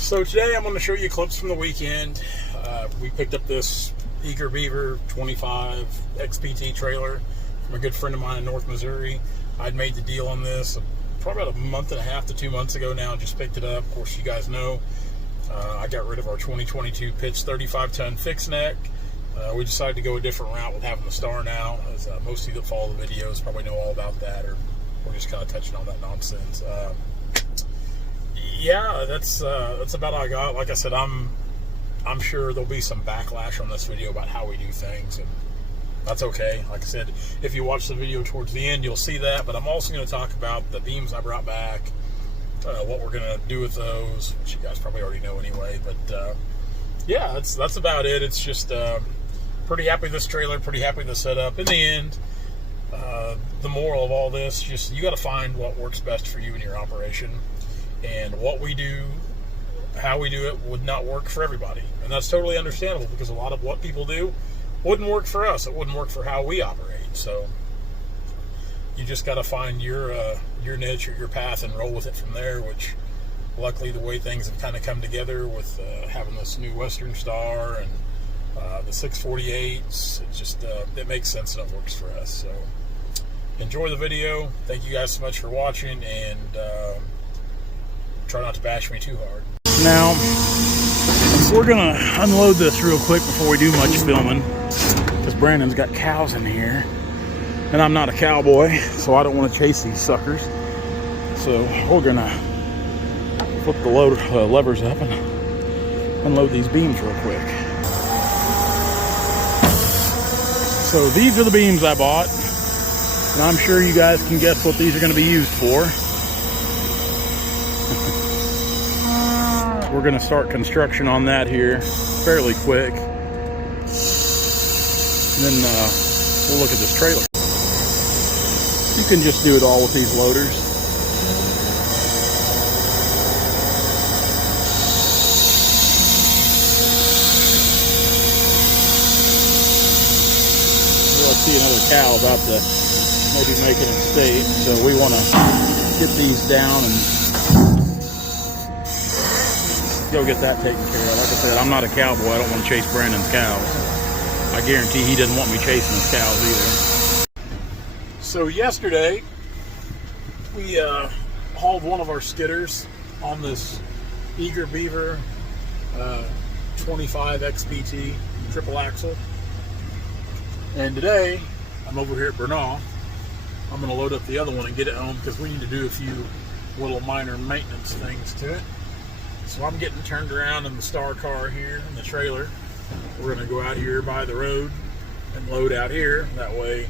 So today I'm going to show you clips from the weekend. We picked up this Beaver 25 XPT trailer from a good friend of mine in North Missouri. I'd made the deal on this probably about a month and a half to 2 months ago now. Just picked it up. Of course, you guys know I got rid of our 2022 pitch 35-ton fixed neck. We decided to go a different route with having the star now, as most of you that follow the videos probably know all about that, or we're just kind of touching on that nonsense. Yeah, that's about all I got. Like I said, I'm sure there'll be some backlash on this video about how we do things, and that's okay. Like I said, if you watch the video towards the end, you'll see that. But I'm also going to talk about the beams I brought back, what we're going to do with those, which you guys probably already know anyway. But yeah, that's about it. It's just pretty happy with this trailer, pretty happy with the setup. In the end, the moral of all this, just you got to find what works best for you in your operation. And what we do, how we do it, would not work for everybody. And that's totally understandable, because a lot of what people do wouldn't work for us. It wouldn't work for how we operate. So you just got to find your niche or your path and roll with it from there, which luckily the way things have kind of come together with having this new Western Star and the 648s, it just it makes sense and it works for us. So enjoy the video. Thank you guys so much for watching, and try not to bash me too hard. Now, we're gonna unload this real quick before we do much filming, because Brandon's got cows in here, and I'm not a cowboy, so I don't want to chase these suckers. So we're gonna flip the levers up and unload these beams real quick. So these are the beams I bought, and I'm sure you guys can guess what these are going to be used for. We're going to start construction on that here fairly quick, and then we'll look at this trailer. You can just do it all with these loaders. Well, I see another cow about to maybe make an escape, so we want to get these down and go get that taken care of. Like I said, I'm not a cowboy. I don't want to chase Brandon's cows. I guarantee he doesn't want me chasing his cows either. So yesterday, we hauled one of our skidders on this Beaver 25 XPT triple axle. And today, I'm over here at Bernal. I'm going to load up the other one and get it home, because we need to do a few little minor maintenance things to it. So I'm getting turned around in the star car here in the trailer. We're going to go out here by the road and load out here. That way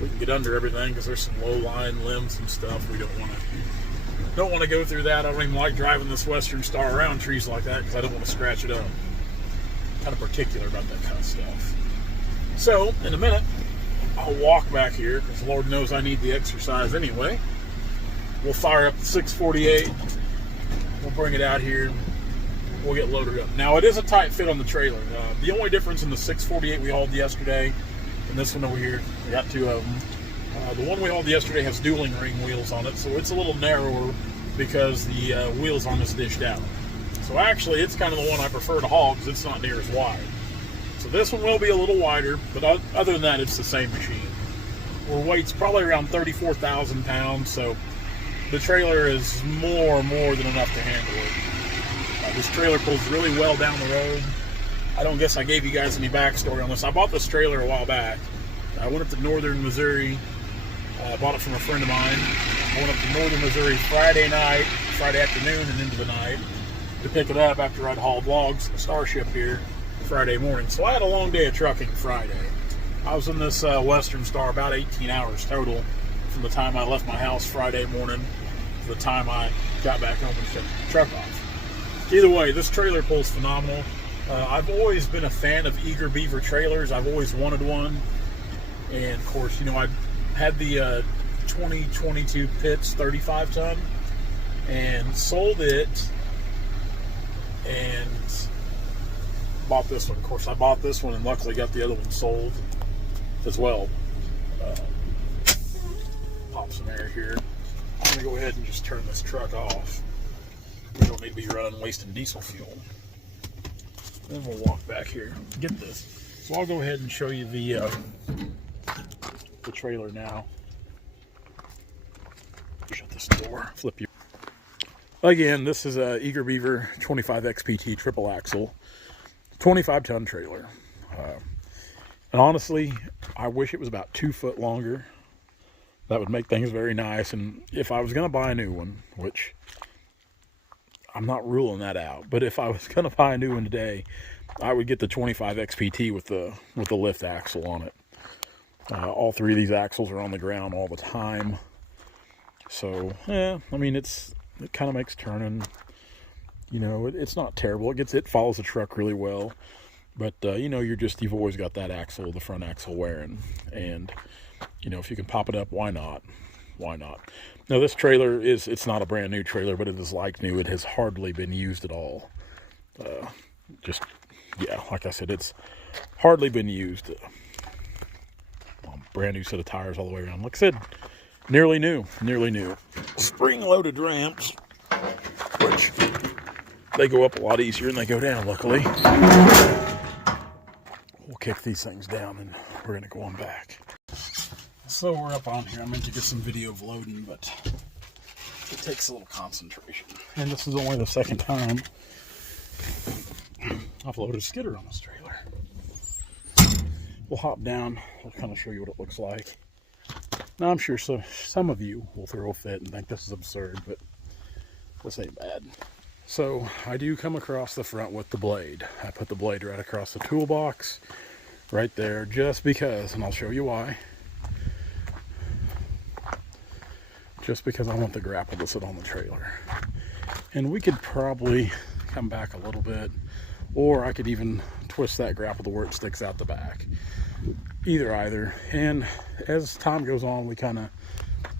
we can get under everything, because there's some low-lying limbs and stuff. We don't want to go through that. I don't even like driving this Western Star around trees like that, because I don't want to scratch it up. I'm kind of particular about that kind of stuff. So in a minute, I'll walk back here, because Lord knows I need the exercise anyway. We'll fire up the 648. We'll bring it out here. We'll get loaded up. Now, it is a tight fit on the trailer. The only difference in the 648 we hauled yesterday and this one over here, we got two of them. The one we hauled yesterday has dueling ring wheels on it, so it's a little narrower because the wheels on this dished out. So actually, it's kind of the one I prefer to haul, because it's not near as wide. So this one will be a little wider, but other than that, it's the same machine. Our weight's probably around 34,000 pounds, so the trailer is more than enough to handle it. This trailer pulls really well down the road. I don't guess I gave you guys any backstory on this. I bought this trailer a while back. I went up to northern Missouri. I bought it from a friend of mine. I went up to northern Missouri Friday afternoon and into the night to pick it up after I'd hauled logs to the Starship here Friday morning. So I had a long day of trucking Friday. I was in this Western Star about 18 hours total, from the time I left my house Friday morning to the time I got back home and shut the truck off. Either way, this trailer pulls phenomenal. I've always been a fan of Beaver trailers. I've always wanted one. And of course, you know, I had the 2022 Pitts 35-ton and sold it and bought this one. Of course, I bought this one and luckily got the other one sold as well. Pop some air here. I'm going to go ahead and just turn this truck off. We don't need to be running wasting diesel fuel. Then we'll walk back here. Get this. So I'll go ahead and show you the trailer now. Shut this door. Flip you. Again, this is a Eager Beaver 25 XPT triple axle, 25-ton trailer. And honestly, I wish it was about 2 foot longer. That would make things very nice. And if I was going to buy a new one, which I'm not ruling that out, but if I was going to buy a new one today, I would get the 25 XPT with the lift axle on it. All three of these axles are on the ground all the time. So, yeah, I mean, it kind of makes turning, you know, it's not terrible. It follows the truck really well. But, you know, you've always got that axle, the front axle wearing. And, you know, if you can pop it up, why not? Why not? Now, this trailer it's not a brand new trailer, but it is like new. It has hardly been used at all. Yeah, like I said, it's hardly been used. Brand new set of tires all the way around. Like I said, nearly new. Spring-loaded ramps, which they go up a lot easier than they go down, luckily. We'll kick these things down and we're going to go on back. So we're up on here. I meant to get some video of loading, but it takes a little concentration. And this is only the second time I've loaded a skidder on this trailer. We'll hop down. I'll kind of show you what it looks like. Now I'm sure some of you will throw a fit and think this is absurd, but this ain't bad. So I do come across the front with the blade. I put the blade right across the toolbox, right there, just because, and I'll show you why. Just because I want the grapple to sit on the trailer. And we could probably come back a little bit, or I could even twist that grapple to where it sticks out the back. Either. And as time goes on, we kind of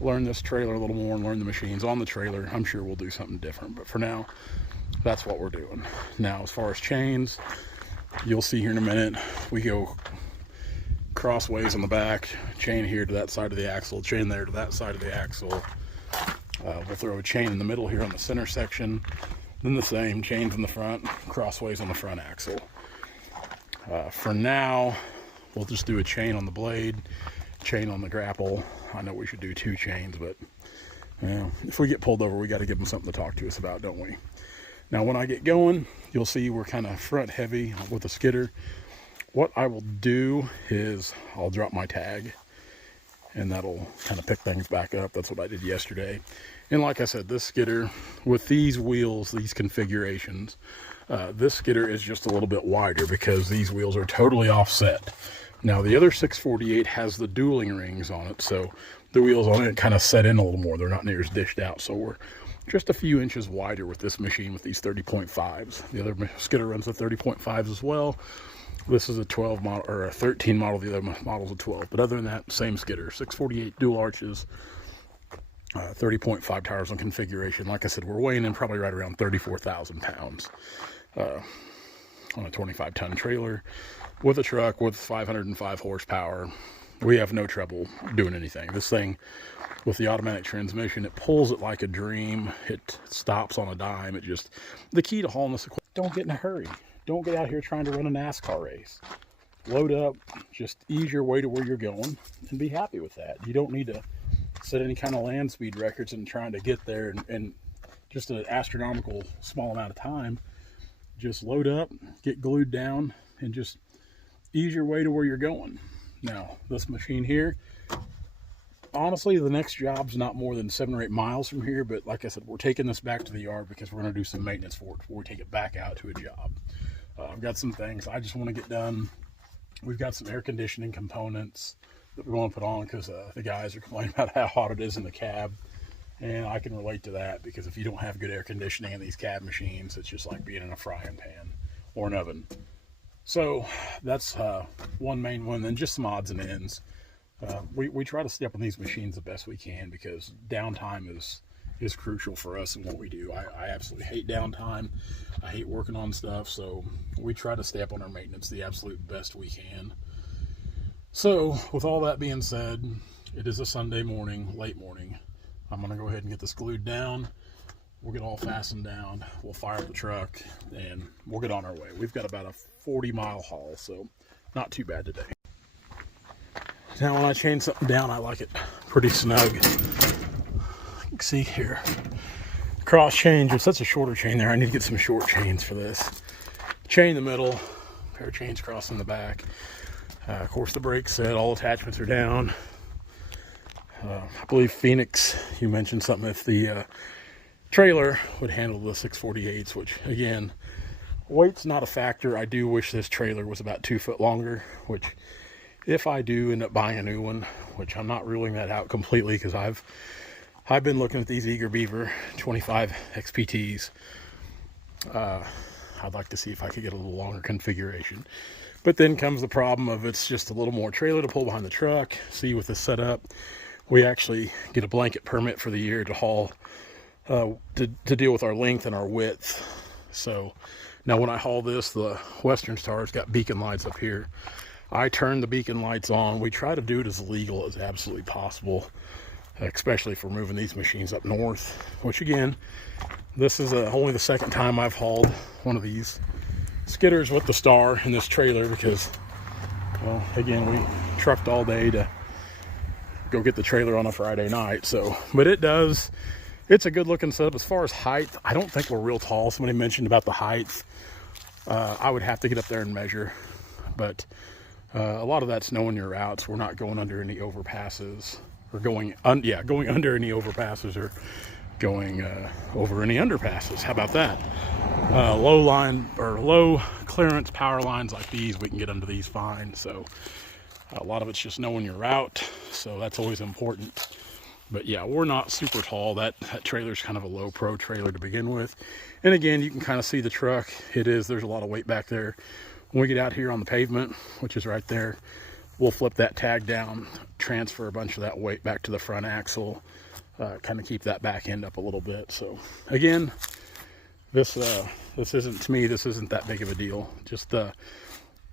learn this trailer a little more and learn the machines on the trailer. I'm sure we'll do something different, but for now, that's what we're doing. Now, as far as chains, you'll see here in a minute, we go crossways on the back, chain here to that side of the axle, chain there to that side of the axle. We'll throw a chain in the middle here on the center section, then the same, chains in the front, crossways on the front axle. For now, we'll just do a chain on the blade, chain on the grapple. I know we should do 2 chains, but if we get pulled over, we got to give them something to talk to us about, don't we? Now, when I get going, you'll see we're kind of front heavy with the skidder. What I will do is I'll drop my tag, and that'll kind of pick things back up. That's what I did yesterday. And like I said, this skidder, with these wheels, these configurations, this skidder is just a little bit wider because these wheels are totally offset. Now, the other 648 has the dueling rings on it, so the wheels on it kind of set in a little more. They're not near as dished out, so we're just a few inches wider with this machine with these 30.5s. The other skidder runs the 30.5s as well. This is a 12 model, or a 13 model. The other model's a 12. But other than that, same skidder. 648 dual arches, 30.5 tires on configuration. Like I said, we're weighing in probably right around 34,000 pounds on a 25-ton trailer with a truck with 505 horsepower. We have no trouble doing anything. This thing, with the automatic transmission, it pulls it like a dream. It stops on a dime. The key to hauling this equipment, don't get in a hurry. Don't get out here trying to run a NASCAR race. Load up, just ease your way to where you're going, and be happy with that. You don't need to set any kind of land speed records and trying to get there in just an astronomical small amount of time. Just load up, get glued down, and just ease your way to where you're going. Now, this machine here, honestly, the next job's not more than 7 or 8 miles from here, but like I said, we're taking this back to the yard because we're going to do some maintenance for it before we take it back out to a job. I've got some things I just want to get done. We've got some air conditioning components that we're going to put on because the guys are complaining about how hot it is in the cab. And I can relate to that because if you don't have good air conditioning in these cab machines, it's just like being in a frying pan or an oven. So that's one main one. Then just some odds and ends. We try to stay up on these machines the best we can because downtime is crucial for us in what we do. I absolutely hate downtime. I hate working on stuff, so we try to stay up on our maintenance the absolute best we can. So with all that being said, it is a Sunday morning, late morning. I'm going to go ahead and get this glued down. we'll get all fastened down, we'll fire up the truck, and we'll get on our way. We've got about a 40-mile haul, so not too bad today. Now when I chain something down, I like it pretty snug. You can see here, cross chain, just that's a shorter chain there. I need to get some short chains for this. Chain in the middle, pair of chains crossing the back. Of course the brakes set, all attachments are down. I believe Phoenix, you mentioned something if the trailer would handle the 648s, which again, weight's not a factor. I do wish this trailer was about 2 foot longer, which if I do end up buying a new one, which I'm not ruling that out completely, because I've been looking at these eager Beaver 25 XPTs. I'd like to see if I could get a little longer configuration. But then comes the problem of it's just a little more trailer to pull behind the truck. See, with this setup, we actually get a blanket permit for the year to haul, to deal with our length and our width. So now when I haul this, the Western Star's got beacon lights up here. I turn the beacon lights on. We try to do it as legal as absolutely possible, especially for moving these machines up north, which again, this is only the second time I've hauled one of these skidders with the Star in this trailer, because, well, again, we trucked all day to go get the trailer on a Friday night. So, but it's a good looking setup. As far as height, I don't think we're real tall. Somebody mentioned about the height. I would have to get up there and measure, but a lot of that's knowing your routes. We're not going under any overpasses, or going under any overpasses, or going over any underpasses. How about that? Low line or low clearance power lines like these, we can get under these fine. So a lot of it's just knowing your route, so that's always important. But yeah, we're not super tall. That trailer's kind of a low pro trailer to begin with. And again, you can kind of see the truck. There's a lot of weight back there. When we get out here on the pavement, which is right there, we'll flip that tag down, transfer a bunch of that weight back to the front axle, kind of keep that back end up a little bit. So again, this isn't, to me, this isn't that big of a deal. Just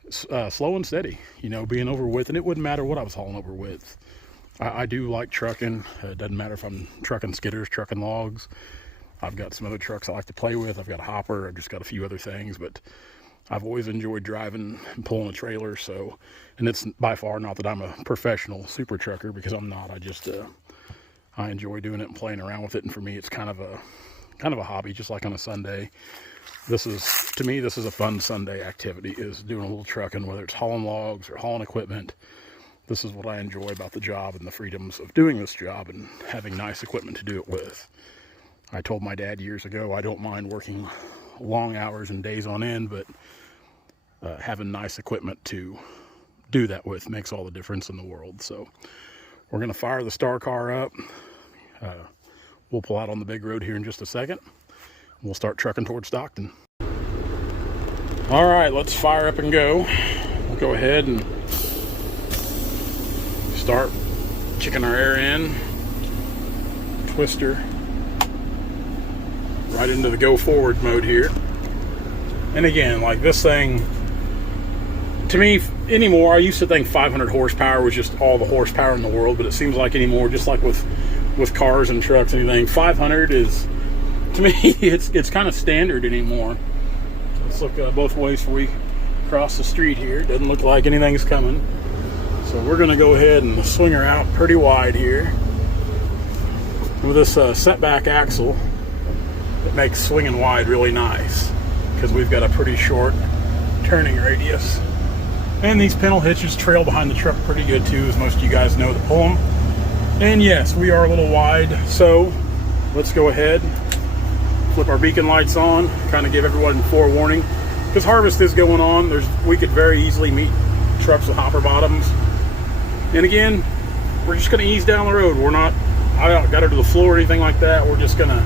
slow and steady, you know, being over width. And it wouldn't matter what I was hauling over width. I do like trucking. It doesn't matter if I'm trucking skidders, trucking logs. I've got some other trucks I like to play with. I've got a hopper. I've just got a few other things, but I've always enjoyed driving and pulling a trailer. So, and it's by far not that I'm a professional super trucker, because I'm not. I enjoy doing it and playing around with it. And for me, it's kind of a hobby, just like on a Sunday. To me, this is a fun Sunday activity, is doing a little trucking, whether it's hauling logs or hauling equipment. This is what I enjoy about the job, and the freedoms of doing this job and having nice equipment to do it with. I told my dad years ago, I don't mind working long hours and days on end, but having nice equipment to do that with makes all the difference in the world. So we're going to fire the Star car up. We'll pull out on the big road here in just a second. We'll start trucking towards Stockton. All right, let's fire up and go. We'll go ahead and start checking our air in. Twister right into the go forward mode here. And again, like this thing, to me anymore, I used to think 500 horsepower was just all the horsepower in the world, but it seems like anymore, just like with cars and trucks and anything, 500 is, to me, it's kind of standard anymore. Let's look both ways before we cross the street here. Doesn't look like anything's coming. So we're going to go ahead and swing her out pretty wide here. With this setback axle, it makes swinging wide really nice, because we've got a pretty short turning radius. And these pintle hitches trail behind the truck pretty good too, as most of you guys know that pull them. And yes, we are a little wide, so let's go ahead, flip our beacon lights on, kind of give everyone forewarning, because harvest is going on. We could very easily meet trucks with hopper bottoms. And again, we're just going to ease down the road. I don't got her to the floor or anything like that. We're just going to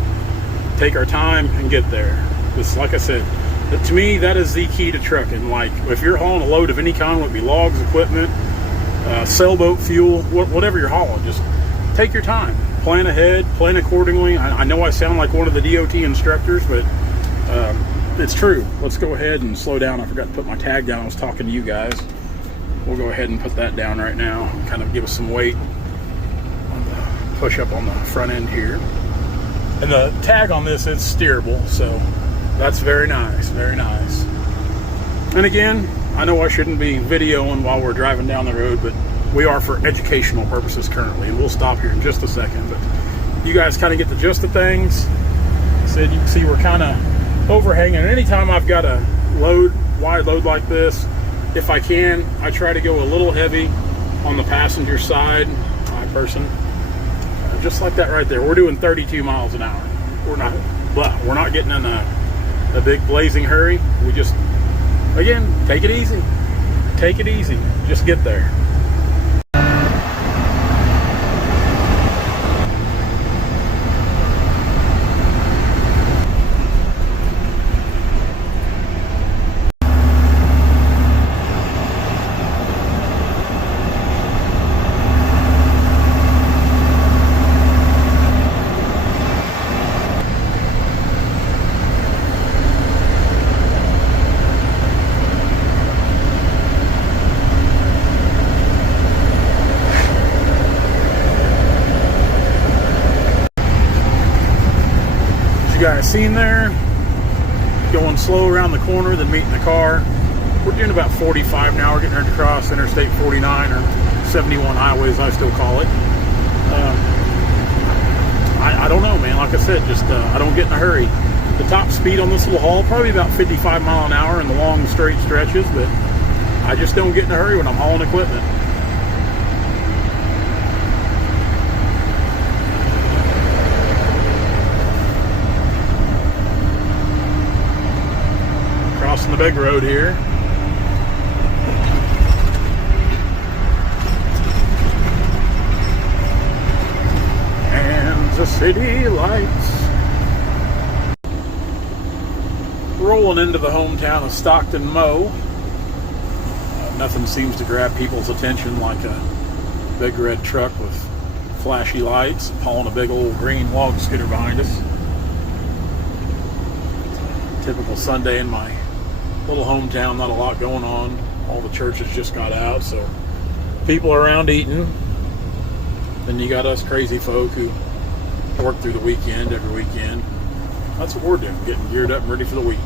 take our time and get there. Because like I said, to me, that is the key to trucking. Like, if you're hauling a load of any kind, whether it be logs, equipment, sailboat fuel, whatever you're hauling, just take your time. Plan ahead, plan accordingly. I know I sound like one of the DOT instructors, but it's true. Let's go ahead and slow down. I forgot to put my tag down. I was talking to you guys. We'll go ahead and put that down right now. Kind of give us some weight on the push up on the front end here. And the tag on this is steerable, so that's very nice, very nice. And again, I know I shouldn't be videoing while we're driving down the road, but we are for educational purposes currently. And we'll stop here in just a second, but you guys kind of get the gist of things. Said you can see we're kind of overhanging. And anytime I've got a wide load like this, if I can, I try to go a little heavy on the passenger side. Just like that right there. We're doing 32 miles an hour. We're not getting in a big blazing hurry. We just, again, take it easy. Take it easy. Just get there. You guys seen there, going slow around the corner, then meeting the car. We're doing about 45 now. We're getting ready to cross Interstate 49 or 71 highways, I still call it. I don't know, man. Like I said, just I don't get in a hurry. The top speed on this little haul, probably about 55 mile an hour in the long straight stretches, but I just don't get in a hurry when I'm hauling equipment. Crossing the big road here. And the city lights. Rolling into the hometown of Stockton, Mo. Nothing seems to grab people's attention like a big red truck with flashy lights hauling a big old green log skidder behind us. Typical Sunday in my little hometown, not a lot going on. All the churches just got out, so people are around eating. Then you got us crazy folk who work through the weekend, every weekend. That's what we're doing, getting geared up and ready for the week.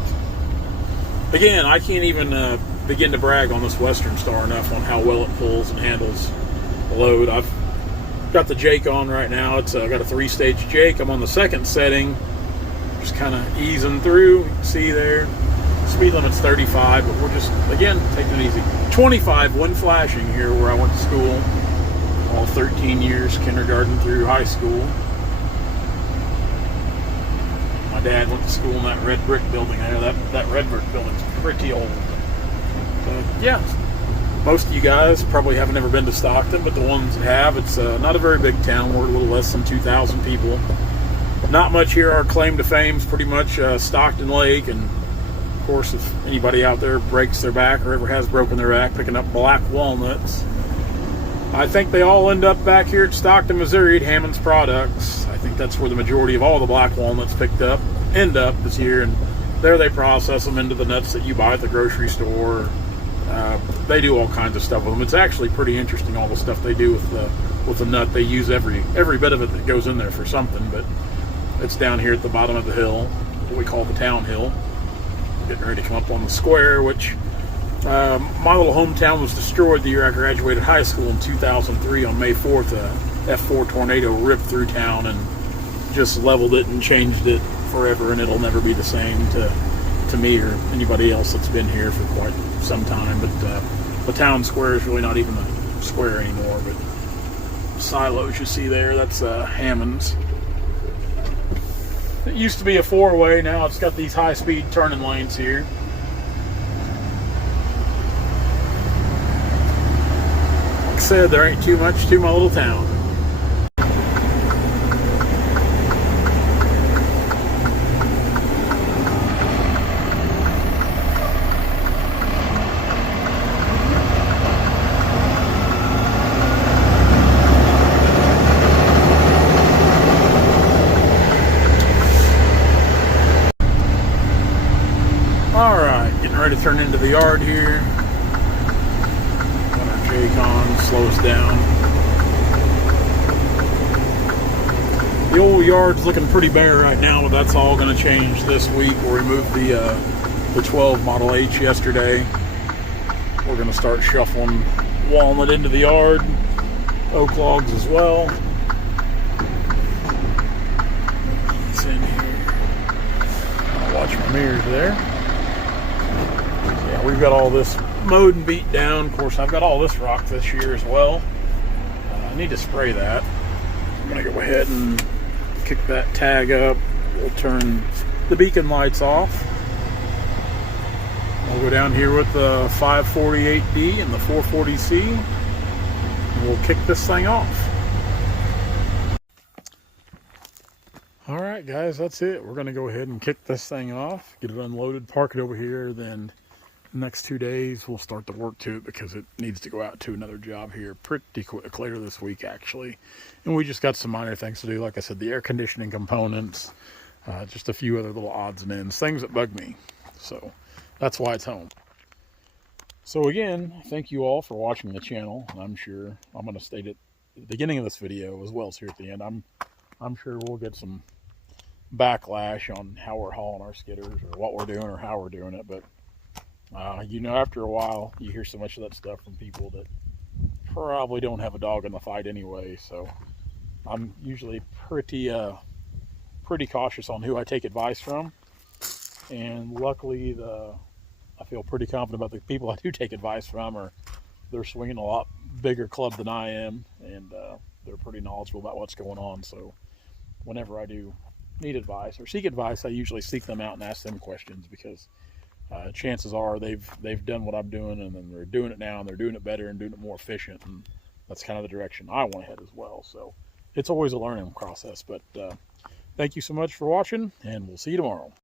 Again, I can't even begin to brag on this Western Star enough on how well it pulls and handles the load. I've got the Jake on right now. It's got a 3-stage Jake. I'm on the second setting, just kind of easing through. You can see there. Speed limit's 35, but we're just, again, taking it easy. 25 when flashing here where I went to school. All 13 years, kindergarten through high school. My dad went to school in that red brick building there. That red brick building's pretty old. Yeah, most of you guys probably haven't ever been to Stockton, but the ones that have, it's not a very big town. We're a little less than 2,000 people. Not much here. Our claim to fame is pretty much Stockton Lake, and of course, if anybody out there breaks their back or ever has broken their back picking up black walnuts, I think they all end up back here at Stockton, Missouri at Hammond's Products. I think that's where the majority of all the black walnuts picked up end up this year, and there they process them into the nuts that you buy at the grocery store. They do all kinds of stuff with them. It's actually pretty interesting, all the stuff they do with the nut. They use every bit of it that goes in there for something, but it's down here at the bottom of the hill, what we call the town hill. Getting ready to come up on the square, which my little hometown was destroyed the year I graduated high school in 2003 on May 4th. A F4 tornado ripped through town and just leveled it and changed it forever, and it'll never be the same to me or anybody else that's been here for quite some time. But the town square is really not even a square anymore. But silos you see there, that's Hammond's. It used to be a 4-way, now it's got these high-speed turning lanes here. Like I said, there ain't too much to my little town. Ready to turn into the yard here. Got our Jake on, slow us down. The old yard's looking pretty bare right now, but that's all going to change this week. We removed the 12 Model H yesterday. We're going to start shuffling walnut into the yard, oak logs as well. It's in here. I'll watch my mirrors there. Yeah, we've got all this mowed and beat down. Of course, I've got all this rock this year as well. I need to spray that. I'm going to go ahead and kick that tag up. We'll turn the beacon lights off. We'll go down here with the 548D and the 440C, and we'll kick this thing off. All right, guys, that's it. We're going to go ahead and kick this thing off, get it unloaded, park it over here. Then the next 2 days, we'll start to work to it because it needs to go out to another job here pretty quick, later this week, actually. And we just got some minor things to do. Like I said, the air conditioning components, just a few other little odds and ends, things that bug me. So that's why it's home. So again, thank you all for watching the channel. I'm sure I'm going to state it at the beginning of this video as well as here at the end. I'm sure we'll get some backlash on how we're hauling our skidders or what we're doing or how we're doing it. But you know, after a while, you hear so much of that stuff from people that probably don't have a dog in the fight anyway. So I'm usually pretty cautious on who I take advice from. And luckily, I feel pretty confident about the people I do take advice from, they're swinging a lot bigger club than I am, and they're pretty knowledgeable about what's going on. So whenever I do need advice or seek advice, I usually seek them out and ask them questions, because chances are they've done what I'm doing, and then they're doing it now, and they're doing it better and doing it more efficient, and that's kind of the direction I want to head as well. So it's always a learning process. But thank you so much for watching, and we'll see you tomorrow.